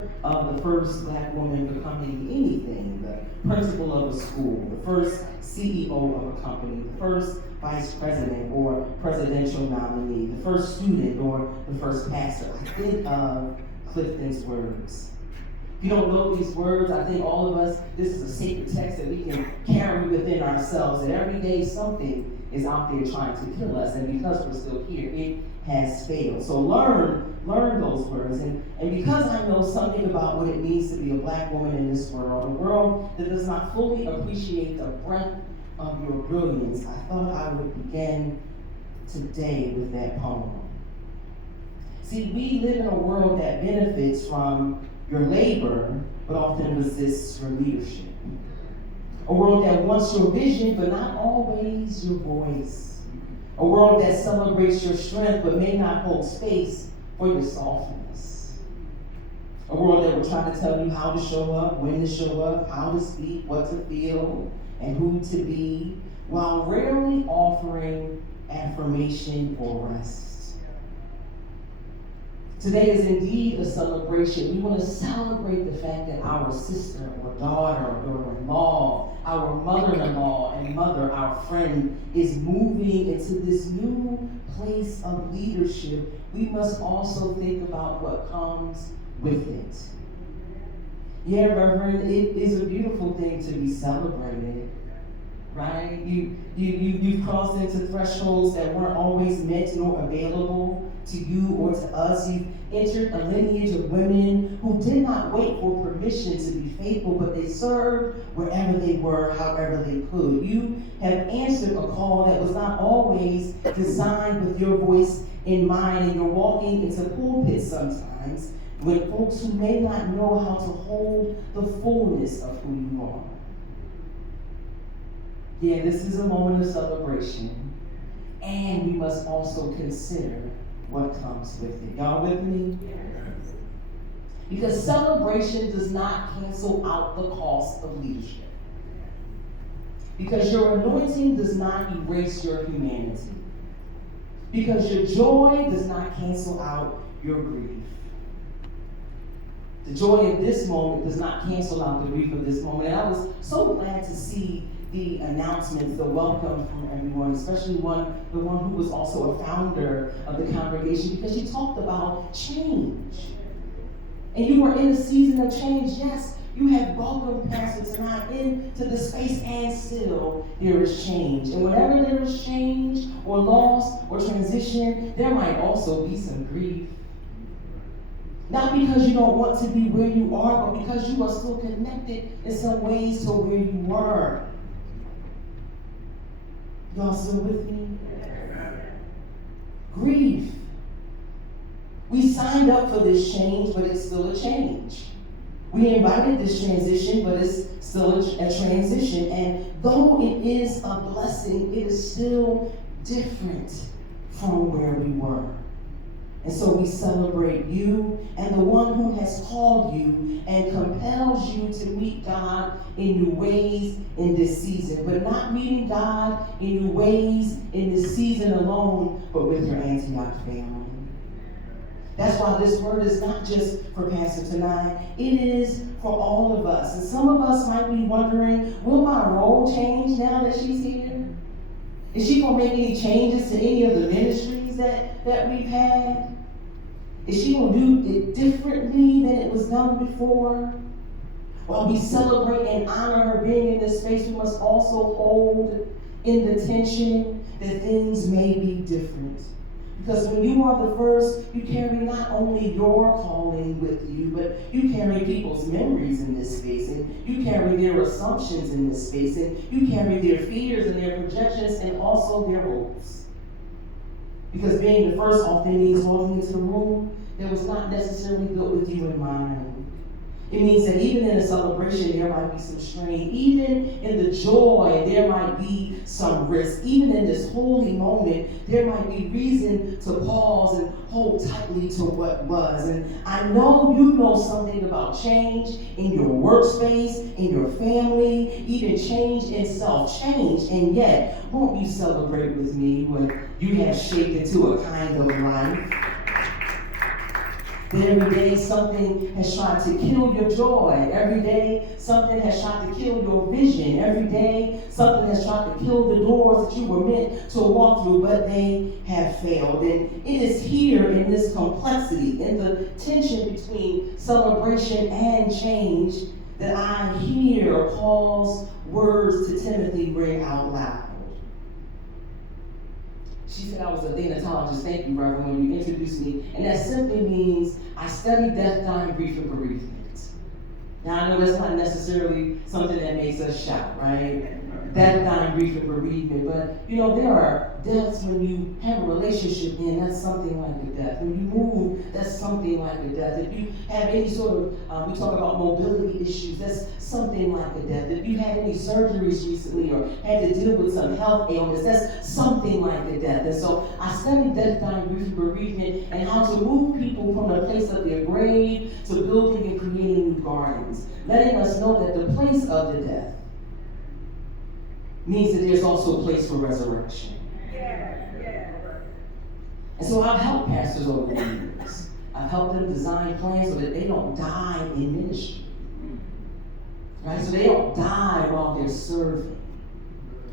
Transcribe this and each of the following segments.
of the first black woman becoming anything, the principal of a school, the first CEO of a company, the first vice president or presidential nominee, the first student or the first pastor. I think of Clifton's words. If you don't know these words, I think all of us, this is a sacred text that we can carry within ourselves, that every day something is out there trying to kill us, and because we're still here, it has failed. So learn those words, and because I know something about what it means to be a black woman in this world, a world that does not fully appreciate the breadth of your brilliance, I thought I would begin today with that poem. See, we live in a world that benefits from your labor, but often resists your leadership. A world that wants your vision, but not always your voice. A world that celebrates your strength, but may not hold space for your softness. A world that will try to tell you how to show up, when to show up, how to speak, what to feel, and who to be, while rarely offering affirmation or rest. Today is indeed a celebration. We want to celebrate the fact that our sister or daughter or daughter-in-law, our mother-in-law and mother, our friend, is moving into this new place of leadership. We must also think about what comes with it. Yeah, Reverend, it is a beautiful thing to be celebrated, right? You've crossed into thresholds that weren't always meant nor available to you or to us. You've entered a lineage of women who did not wait for permission to be faithful, but they served wherever they were, however they could. You have answered a call that was not always designed with your voice in mind, and you're walking into pulpits sometimes with folks who may not know how to hold the fullness of who you are. Yeah, this is a moment of celebration, and we must also consider what comes with it. Y'all with me? Yes. Because celebration does not cancel out the cost of leadership. Because your anointing does not erase your humanity. Because your joy does not cancel out your grief. The joy of this moment does not cancel out the grief of this moment. And I was so glad to see the announcements, the welcome from everyone, especially the one who was also a founder of the congregation, because she talked about change. And you were in a season of change. Yes, you have welcomed Pastor Tanai into the space, and still there is change. And whenever there is change or loss or transition, there might also be some grief. Not because you don't want to be where you are, but because you are still connected in some ways to where you were. Y'all still with me? Grief. We signed up for this change, but it's still a change. We invited this transition, but it's still a transition. And though it is a blessing, it is still different from where we were. And so we celebrate you and the one who has called you and compels you to meet God in new ways in this season. But not meeting God in new ways in this season alone, but with your Antioch family. That's why this word is not just for Pastor Tanai. It is for all of us. And some of us might be wondering, will my role change now that she's here? Is she going to make any changes to any of the ministries that we've had? Is she going to do it differently than it was done before? While we celebrate and honor her being in this space, we must also hold in the tension that things may be different. Because when you are the first, you carry not only your calling with you, but you carry people's memories in this space, and you carry their assumptions in this space, and you carry their fears and their projections and also their hopes. Because being the first often means walking into the room that was not necessarily built with you in mind. It means that even in a celebration, there might be some strain. Even in the joy, there might be some risk. Even in this holy moment, there might be reason to pause and hold tightly to what was. And I know you know something about change in your workspace, in your family, even change in self-change. And yet, won't you celebrate with me what you have shaped into a kind of life? Every day something has tried to kill your joy. Every day something has tried to kill your vision. Every day something has tried to kill the doors that you were meant to walk through, but they have failed. And it is here in this complexity, in the tension between celebration and change, that I hear Paul's words to Timothy ring out loud. She said I was a thanatologist. Thank you, Reverend, when you introduced me. And that simply means I study death, dying, grief, and bereavement. Now, I know that's not necessarily something that makes us shout, right? Death, dying, grief, and bereavement. But, you know, there are deaths when you have a relationship in, that's something like a death. When you move, that's something like a death. If you have any sort of, we talk about mobility issues, that's something like a death. If you had any surgeries recently or had to deal with some health ailments, that's something like a death. And so I studied death, dying, grief, and bereavement, and how to move people from the place of their grave to building and creating new gardens, letting us know that the place of the death means that there's also a place for resurrection. And so I've helped pastors over the years. I've helped them design plans so that they don't die in ministry. Right? So they don't die while they're serving.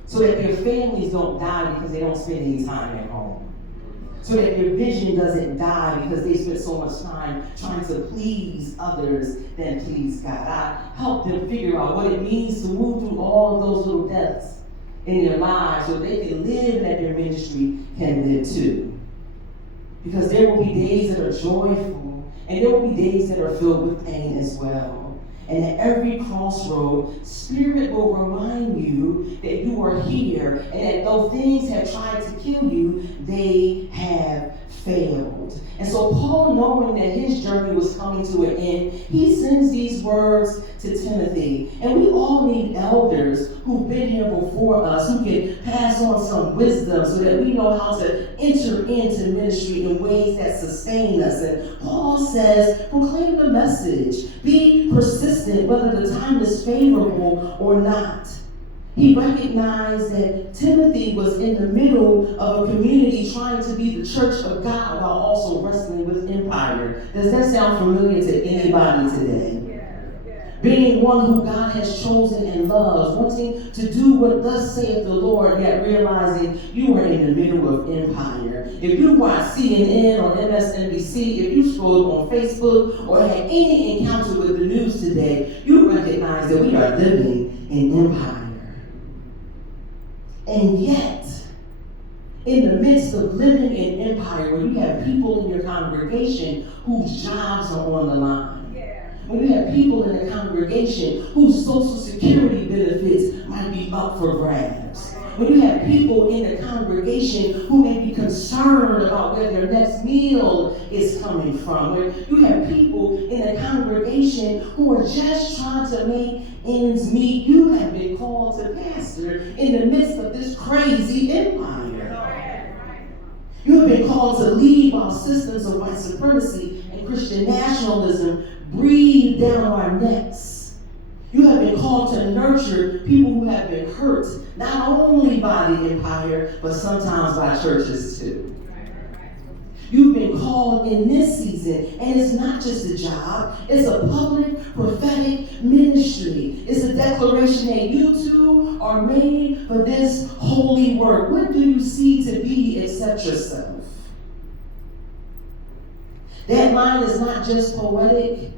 So that their families don't die because they don't spend any time at home. So that their vision doesn't die because they spend so much time trying to please others than please God. I help them figure out what it means to move through all of those little deaths in their lives so they can live and that their ministry can live too. Because there will be days that are joyful and there will be days that are filled with pain as well. And at every crossroad, Spirit will remind you that you are here and that though things have tried to kill you, they have failed. And so Paul, knowing that his journey was coming to an end, he sends these words to Timothy. And we all need elders who've been here before us, who can pass on some wisdom so that we know how to enter into ministry in ways that sustain us. And Paul says, proclaim the message. Be persistent whether the time is favorable or not. He recognized that Timothy was in the middle of a community trying to be the church of God while also wrestling with empire. Does that sound familiar to anybody today? Being one who God has chosen and loves, wanting to do what thus saith the Lord, yet realizing you are in the middle of empire. If you watch CNN or MSNBC, if you scrolled on Facebook or had any encounter with the news today, you recognize that we are living in empire. And yet, in the midst of living in empire, where you have people in your congregation whose jobs are on the line, when you have people in the congregation whose Social Security benefits might be up for grabs, when you have people in the congregation who may be concerned about where their next meal is coming from, where you have people in the congregation who are just trying to make ends meet, you have been called to pastor in the midst of this crazy empire. You have been called to lead while systems of white supremacy and Christian nationalism breathe down our necks. You have been called to nurture people who have been hurt, not only by the empire, but sometimes by churches too. You've been called in this season, and it's not just a job, it's a public prophetic ministry. It's a declaration that you too are made for this holy work. What do you see to be except yourself? That line is not just poetic,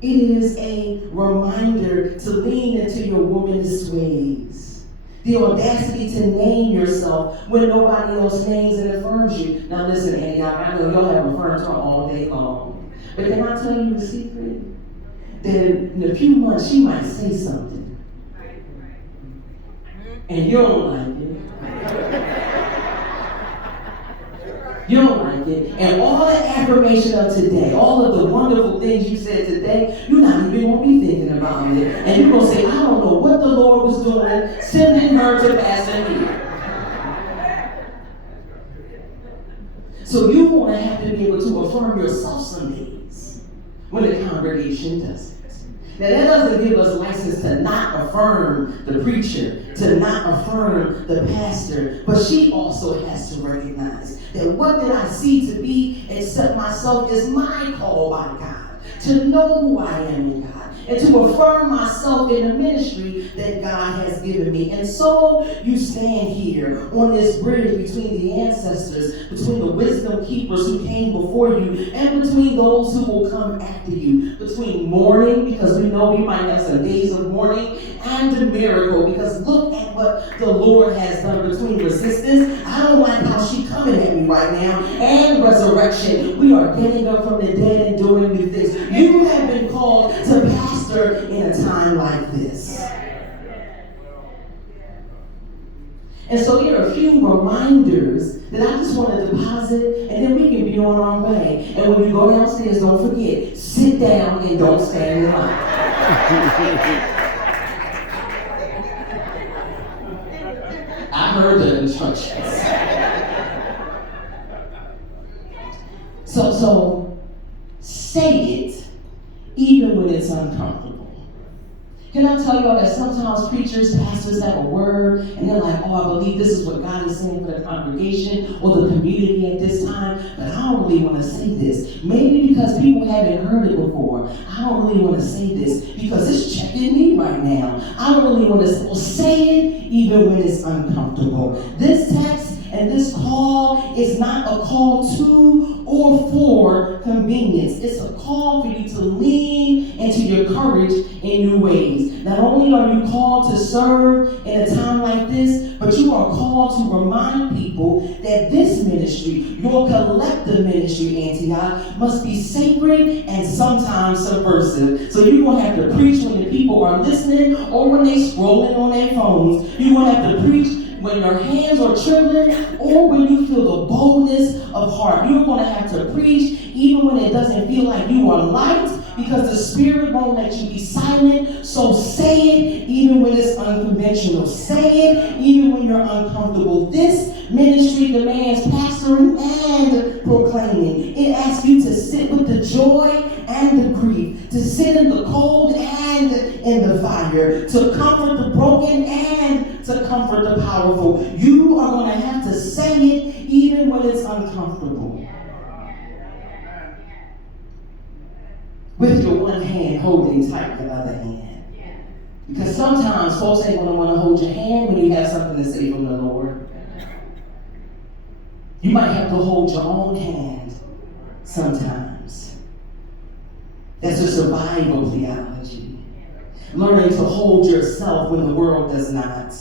it is a reminder to lean into your womanist ways. The audacity to name yourself when nobody else names and affirms you. Now listen, Antioch, I know y'all have affirmed her all day long. But can I tell you the secret? That in a few months she might say something. And you don't like it. You don't like it. And all the affirmation of today, all of the wonderful things you said today, you're not even going to be thinking about it. And you're going to say, I don't know what the Lord was doing, sending her to Pastor here. So you're going to have to be able to affirm yourself some days when the congregation doesn't. Now that doesn't give us license to not affirm the preacher, to not affirm the pastor, but she also has to recognize that what did I see to be except myself is my call by God, to know who I am in God, and to affirm myself in the ministry that God has given me. And so you stand here on this bridge between the ancestors, between the wisdom keepers who came before you, and between those who will come after you, between mourning, because we know we might have some days of mourning, and a miracle, because look at what the Lord has done, between resistance, I don't like how she's coming at me right now, and resurrection. We are getting up from the dead and doing new things. You have been called to pastor in a time like this. And so here are a few reminders that I just want to deposit, and then we can be on our way. And when you go downstairs, don't forget, sit down and don't stand in line. I heard the instructions. So say it even when it's uncomfortable. Can I tell y'all that sometimes preachers, pastors have a word and they're like, oh, I believe this is what God is saying for the congregation or the community at this time, but I don't really want to say this. Maybe because people haven't heard it before. I don't really want to say this because it's checking me right now. I don't really want to say it even when it's uncomfortable. This text and this call is not a call to or for convenience. It's a call for you to lean into your courage in new ways. Not only are you called to serve in a time like this, but you are called to remind people that this ministry, your collective ministry, Antioch, must be sacred and sometimes subversive. So you're going to have to preach when the people are listening or when they're scrolling on their phones. You're going to have to preach when your hands are trembling or when you feel the boldness of heart. You're going to have to preach even when it doesn't feel like you are light, because the Spirit won't let you be silent. So say it even when it's unconventional. Say it even when you're uncomfortable. This ministry demands pastoring and proclaiming. It asks you to sit with the joy and the grief, to sit in the cold and in the fire, to comfort the broken and to comfort the powerful. You are going to have to say it even when it's uncomfortable. With your one hand holding tight the other hand. Because sometimes folks ain't going to want to hold your hand when you have something to say from the Lord. You might have to hold your own hand sometimes. That's a survival theology. Learning to hold yourself when the world does not.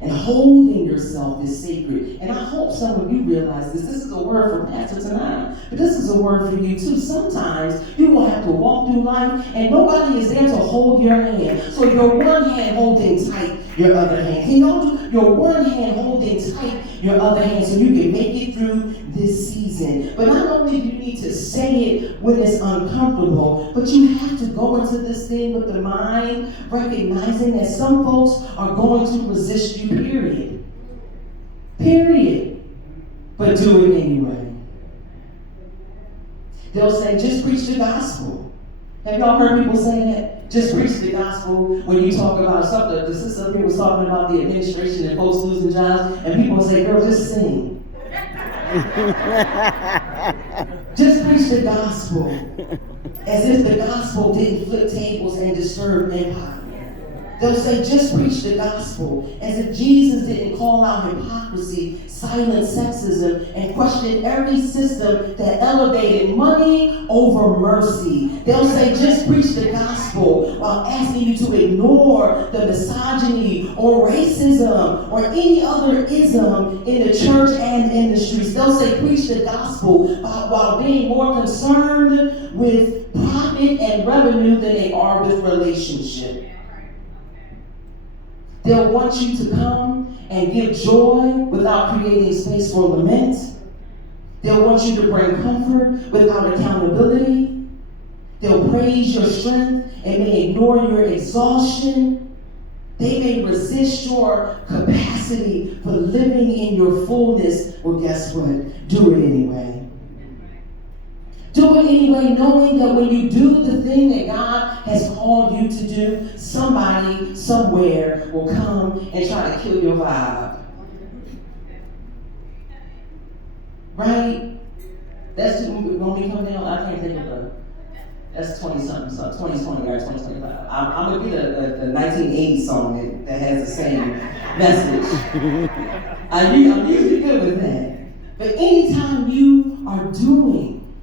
And holding yourself is sacred. And I hope some of you realize this. This is a word for Pastor Tanai, but this is a word for you too. Sometimes you will have to walk through life and nobody is there to hold your hand. So your one hand holding tight your other hand. Can y'all do your one hand holding tight your other hand so you can make it through this season? But not only do you need to say it when it's uncomfortable, but you have to go into this thing with the mind, recognizing that some folks are going to resist you, period. Period. But do it anyway. They'll say, just preach the gospel. Have y'all heard people say that? Just preach the gospel when you talk about something. The sister up here was talking about the administration and folks losing jobs, and people say, girl, just sing. Just preach the gospel. As if the gospel didn't flip tables and disturb empire. They'll say, just preach the gospel, as if Jesus didn't call out hypocrisy, silent sexism, and question every system that elevated money over mercy. They'll say, just preach the gospel, while asking you to ignore the misogyny or racism or any other ism in the church and in the streets. They'll say, preach the gospel, while being more concerned with profit and revenue than they are with relationship. They'll want you to come and give joy without creating space for lament. They'll want you to bring comfort without accountability. They'll praise your strength and may ignore your exhaustion. They may resist your capacity for living in your fullness. Well, guess what? Do it anyway. Do it anyway, knowing that when you do the thing that God has called called you to do, somebody somewhere will come and try to kill your vibe. Right? That's when we come down, I can't think of that's 20-something, 2020 or 2025. I'm going to get a 1980s song that has the same message. I'm usually good with that. But anytime you are doing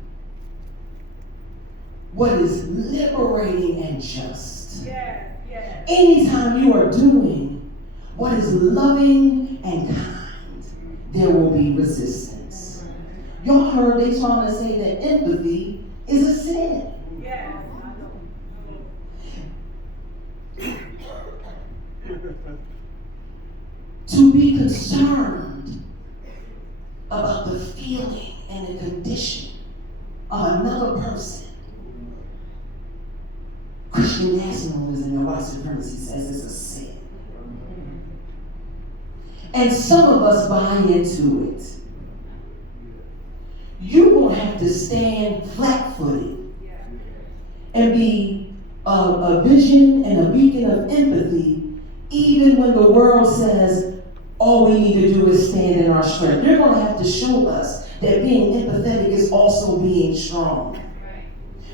what is liberating and just, anytime you are doing what is loving and kind, there will be resistance. Y'all heard they trying to say that empathy is a sin. To be concerned about the feeling and the condition of another person. Christian nationalism and white supremacy says it's a sin. And some of us buy into it. You're going to have to stand flat-footed and be a vision and a beacon of empathy, even when the world says all we need to do is stand in our strength. You're going to have to show us that being empathetic is also being strong.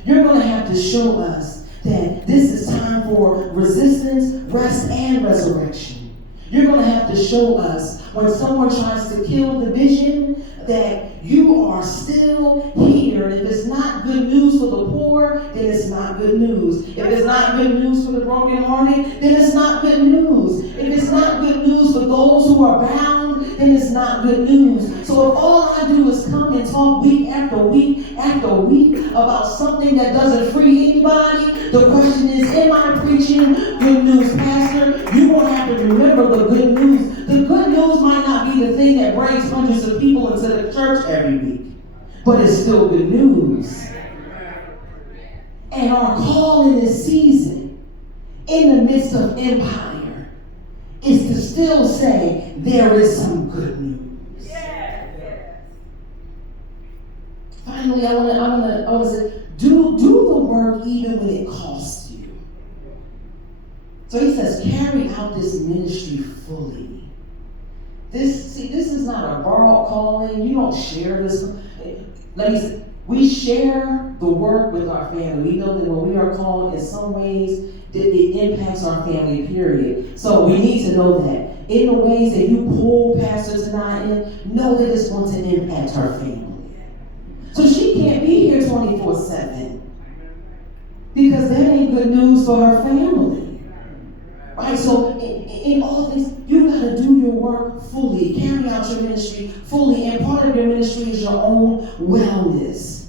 You're going to have to show us that this is time for resistance, rest, and resurrection. You're going to have to show us when someone tries to kill the vision that you are still here. And if it's not good news for the poor, then it's not good news. If it's not good news for the brokenhearted, then it's not good news. If it's not good news for those who are bound, then it's not good news. So if all I do is come and talk week after week after week about something that doesn't free anybody, the question is, am I preaching good news, Pastor? You're going to have to remember the good news. The good news might not be the thing that brings hundreds of people into the church every week, but it's still good news. And our call in this season, in the midst of empire, is to still say there is some good news. Finally, I want to say, do the work even when it costs you. So he says, carry out this ministry fully. This is not a borrowed calling. You don't share this. Let me say, we share the work with our family. We know that when we are called in some ways, that it impacts our family, period. So we need to know that. In the ways that you pull Pastor Tanai in, know that it's going to impact her family. So she can't be here 24/7 because that ain't good news for her family. Right, so in all this, you got to do your work fully, carry out your ministry fully, and part of your ministry is your own wellness.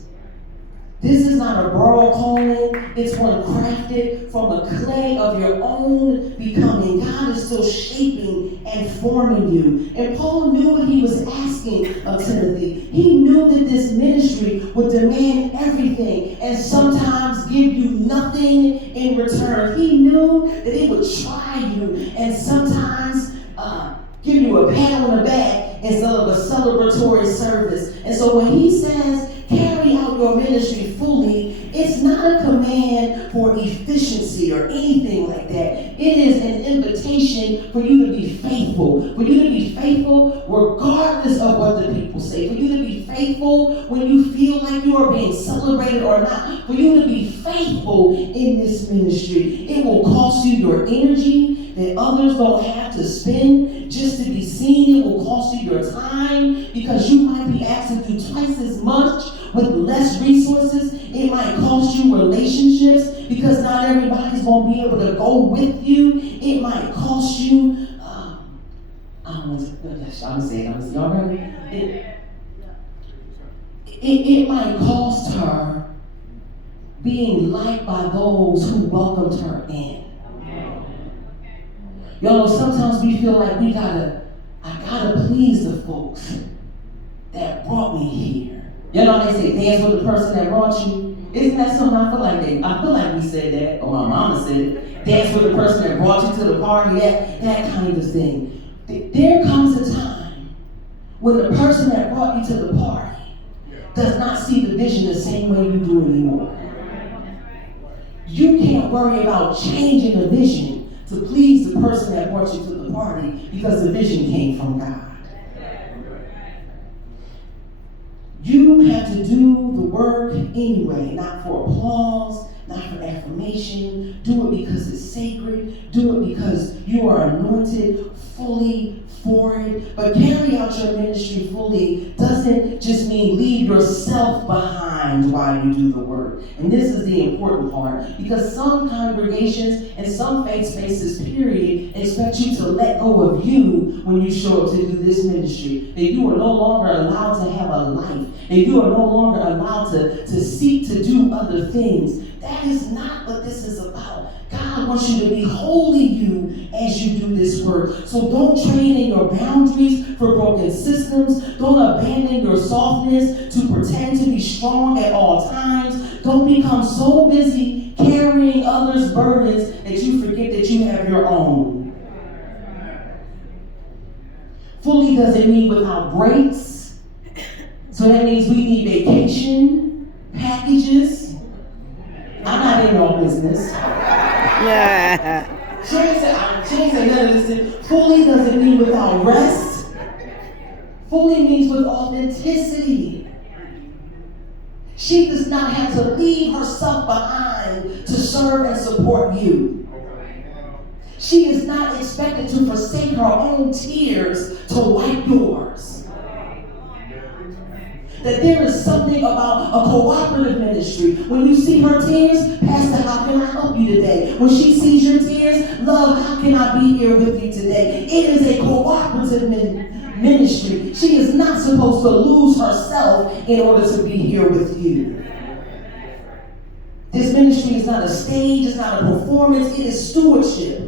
This is not a borrowed calling, it's one crafted from the clay of your own becoming. God is still shaping and forming you. And Paul knew what he was asking of Timothy. He knew that this ministry would demand everything and sometimes give you nothing in return. He knew that it would try you and sometimes give you a pat on the back instead of a celebratory service. And so when he says, carry out your ministry fully, it's not a command for efficiency or anything like that. It is an invitation for you to be faithful. For you to be faithful regardless of what the people say. For you to be faithful when you feel like you are being celebrated or not. For you to be faithful in this ministry. It will cost you your energy that others don't have to spend just to be seen. It will cost you your time because you might be asked to do twice as much with less resources. It might cost you relationships because not everybody's going to be able to go with you. It might cost you, I'm saying, y'all ready? It might cost her being liked by those who welcomed her in. Y'all know sometimes we feel like I gotta please the folks that brought me here. You know they say dance with the person that brought you. Isn't that something I feel like we said that, or my mama said it. Dance with the person that brought you to the party, that kind of thing. There comes a time when the person that brought you to the party does not see the vision the same way you do anymore. You can't worry about changing the vision to please the person that brought you to the party because the vision came from God. You have to do the work anyway, not for applause, not for affirmation. Do it because it's sacred. Do it because you are anointed fully for it. But carry out your ministry fully doesn't just mean leave yourself behind while you do the work. And this is the important part, because some congregations and some faith spaces, period, expect you to let go of you when you show up to do this ministry. That you are no longer allowed to have a life. That you are no longer allowed to seek to do other things. That is not what this is about. God wants you to be wholly you as you do this work. So don't trade in your boundaries for broken systems. Don't abandon your softness to pretend to be strong at all times. Don't become so busy carrying others' burdens that you forget that you have your own. Fully doesn't mean without breaks. So that means we need vacation packages. I'm not in your business. She ain't say none of this. Fully doesn't mean without rest. Fully means with authenticity. She does not have to leave herself behind to serve and support you. She is not expected to forsake her own tears to wipe yours. That there is something about a cooperative ministry. When you see her tears, Pastor, how can I help you today? When she sees your tears, love, how can I be here with you today? It is a cooperative ministry. She is not supposed to lose herself in order to be here with you. This ministry is not a stage, it's not a performance, it is stewardship.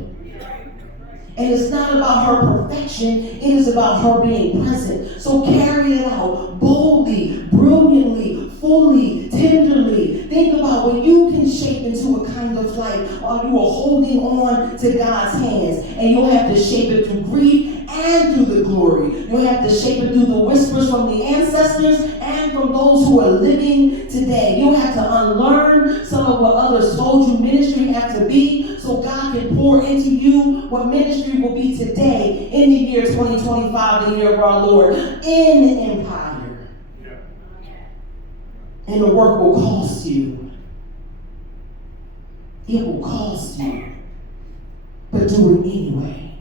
And it's not about her perfection, it is about her being present. So carry it out boldly, brilliantly, fully, tenderly. Think about when you can shape into a kind of light while you are holding on to God's hands. And you'll have to shape it through grief and through the glory. You'll have to shape it through the whispers from the ancestors and from those who are living today. You'll have to unlearn some of what others told you ministry have to be, so God can pour into you what ministry will be today in the year 2025, the year of our Lord, in the empire. And the work will cost you. It will cost you. But do it anyway.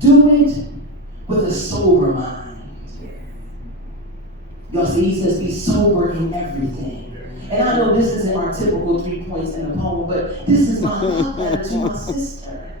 Do it with a sober mind. Y'all see, he says, be sober in everything. And I know this isn't our typical 3 points in a poem, but this is my love letter to my sister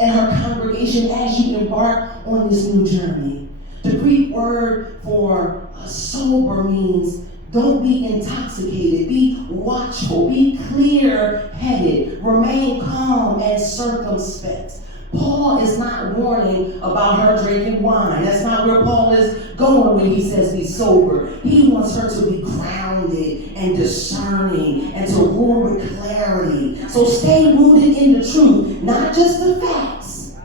and her congregation as you embark on this new journey. The Greek word for sober means don't be intoxicated, be watchful, be clear-headed, remain calm and circumspect. Paul is not warning about her drinking wine. That's not where Paul is going when he says be sober. He wants her to be grounded and discerning and to rule with clarity. So stay rooted in the truth, not just the facts.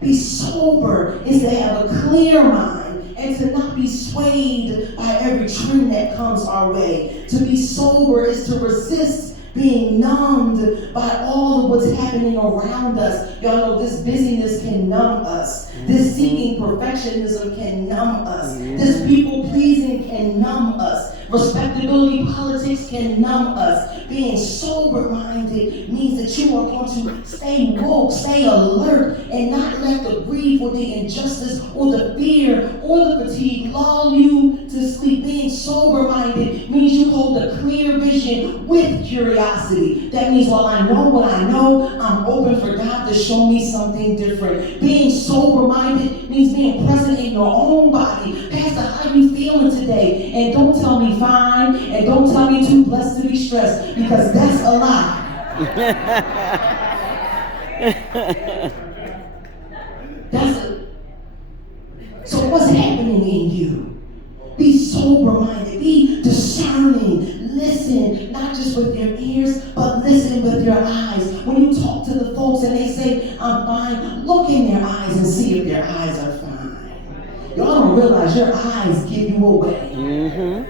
Be sober is to have a clear mind and to not be swayed by every trend that comes our way. To be sober is to resist being numbed by all of what's happening around us. Y'all know this busyness can numb us. This seeking perfectionism can numb us. This people-pleasing can numb us. Respectability politics can numb us. Being sober-minded means that you are going to stay woke, stay alert, and not let the grief or the injustice or the fear or the fatigue lull you to sleep. Being sober-minded means you hold a clear vision with curiosity. That means while I know what I know, I'm open for God to show me something different. Being sober-minded means being present in your own body. Pastor, how you feeling today? And don't tell me fine, and don't tell me too blessed to be stressed, because that's a lie. So what's happening in you? Be sober-minded, be discerning, listen, not just with your ears, but listen with your eyes. When you talk to the folks and they say, I'm fine, look in their eyes and see if their eyes are fine. Y'all don't realize your eyes give you away.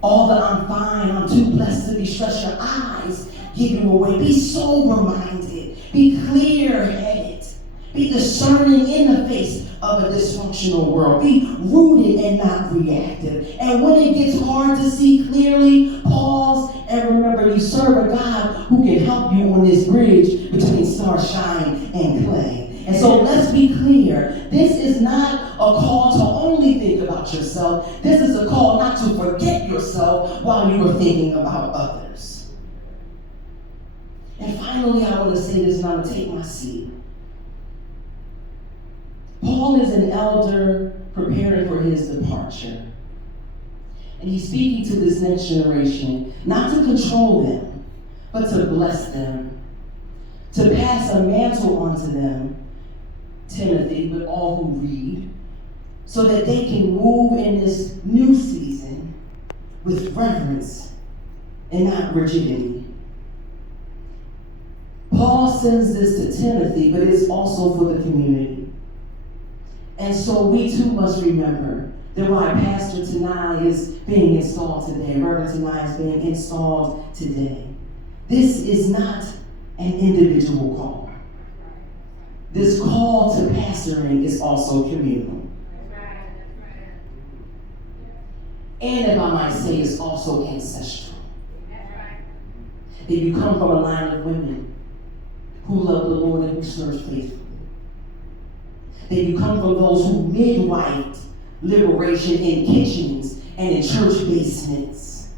All the I'm fine, I'm too blessed just your eyes give you away. Be sober-minded. Be clear-headed. Be discerning in the face of a dysfunctional world. Be rooted and not reactive. And when it gets hard to see clearly, pause and remember you serve a God who can help you on this bridge between starshine and clay. And so let's be clear. This is not a call to only think about yourself. This is a call not to forget yourself while you are thinking about others. And finally, I want to say this, and I'm going to take my seat. Paul is an elder preparing for his departure. And he's speaking to this next generation, not to control them, but to bless them, to pass a mantle onto them, Timothy, but all who read, so that they can move in this new season with reverence and not rigidity. Paul sends this to Timothy, but it's also for the community. And so we too must remember that while Pastor Tanai is being installed today, Reverend Tanai is being installed today, this is not an individual call. This call to pastoring is also communal. And if I might say, it's also ancestral. That you come from a line of women who love the Lord and who serve faithfully. That you come from those who midwifed liberation in kitchens and in church basements.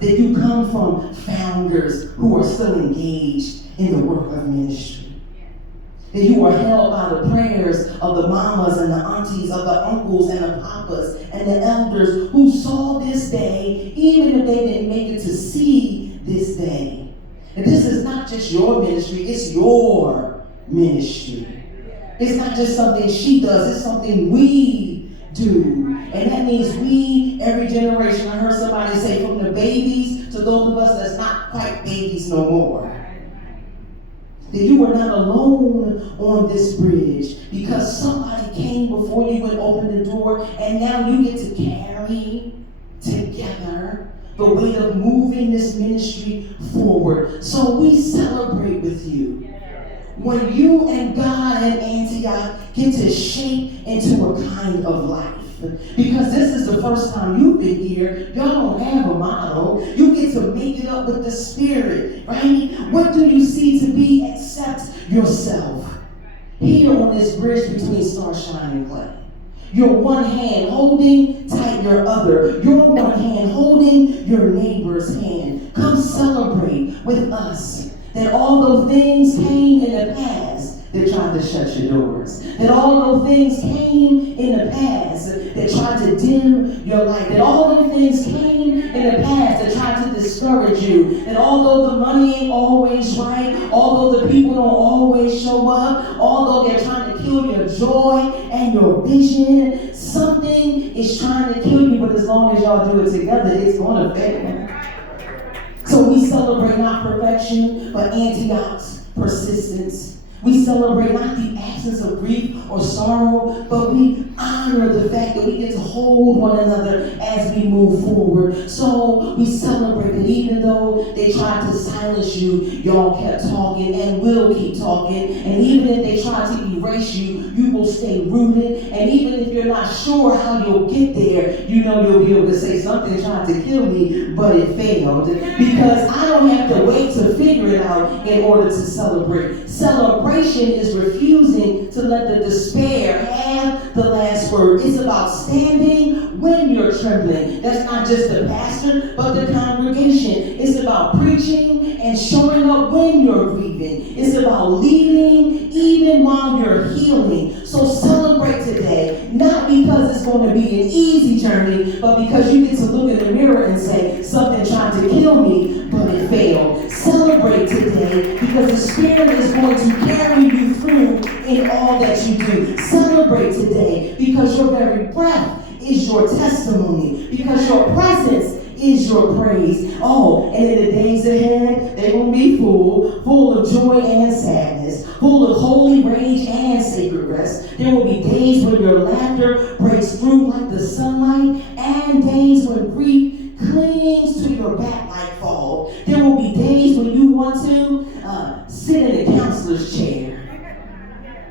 That you come from founders who are still engaged in the work of ministry. That you are held by the prayers of the mamas and the aunties, of the uncles and the papas and the elders who saw this day, even if they didn't make it to see this day. And this is not just your ministry, it's your ministry. It's not just something she does, it's something we do. And that means we, every generation. I heard somebody say from the babies to those of us that's not quite babies no more. That you are not alone on this bridge because somebody came before you and opened the door, and now you get to carry together the weight of moving this ministry forward. So we celebrate with you. When you and God and Antioch get to shape into a kind of life. Because this is the first time you've been here. Y'all don't have a model. You get to make it up with the Spirit, right? What do you see to be except yourself? Here on this bridge between starshine and clay. Your one hand holding tight your other. Your one hand holding your neighbor's hand. Come celebrate with us. That although things came in the past that tried to shut your doors, that although things came in the past that tried to dim your light, that although things came in the past that tried to discourage you, that although the money ain't always right, although the people don't always show up, although they're trying to kill your joy and your vision, something is trying to kill you, but as long as y'all do it together, it's going to fail. So we celebrate not perfection, but Antioch's persistence. We celebrate not the absence of grief or sorrow, but we honor the fact that we get to hold one another as we move forward. So we celebrate that even though they tried to silence you, y'all kept talking and will keep talking. And even if they tried to erase you, you will stay rooted. And even if you're not sure how you'll get there, you know you'll be able to say something tried to kill me, but it failed. Because I don't have to wait to figure it out in order to celebrate. Celebration is refusing to let the despair have the last word. It's about standing when you're trembling. That's not just the pastor, but the congregation. It's about preaching and showing up when you're grieving. It's about leading even while you're healing. So celebrate today, not because it's going to be an easy journey, but because you get to look in the mirror and say, something tried to kill me, but it failed. Celebrate today because the Spirit is going to carry you through in all that you do. Celebrate today because your very breath is your testimony, because your presence is your praise. Oh, and in the days ahead, they're going to be full of joy and sadness, full of holy rage and sacred rest. There will be days when your laughter breaks through like the sunlight, and days when grief clings to your back like fall. want to sit in the counselor's chair.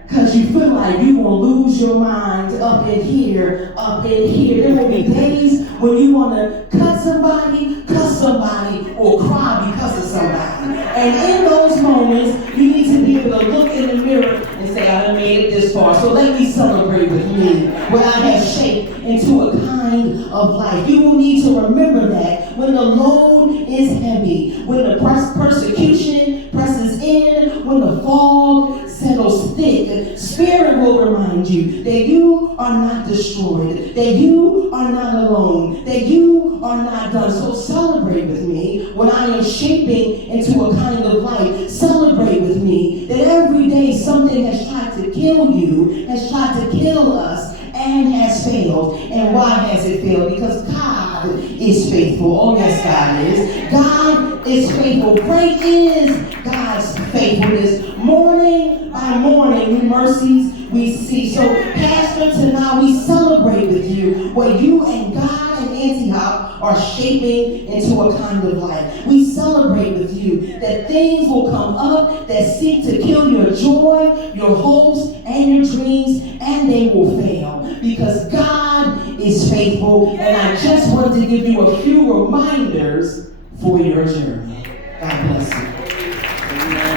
Because you feel like you're going to lose your mind up in here, up in here. There will be days when you want to cut somebody, cuss somebody, or cry because of somebody. And in those moments, you need to be able to look in the mirror and say, I done made it this far, so let me celebrate with me what I have shaped into a kind of life. You will need to remember that when the load is heavy, when the persecution presses in, when the fog settles thick, Spirit will remind you that you are not destroyed, that you are not alone, that you are not done. So celebrate with me when I am shaping into a kind of life. Celebrate with me that every day something has tried to kill you, has tried to kill us, and has failed. And why has it failed? Because God is faithful. Oh yes, God is. God is faithful. Great is God's faithfulness. Morning by morning, new mercies we see. So, Pastor, tonight we celebrate with you what you and God and Antioch are shaping into a kind of life. We celebrate with you that things will come up that seek to kill your joy, your hopes, and your dreams, and they will fail because God is faithful. And I just wanted to give you a few reminders for your journey. God bless you.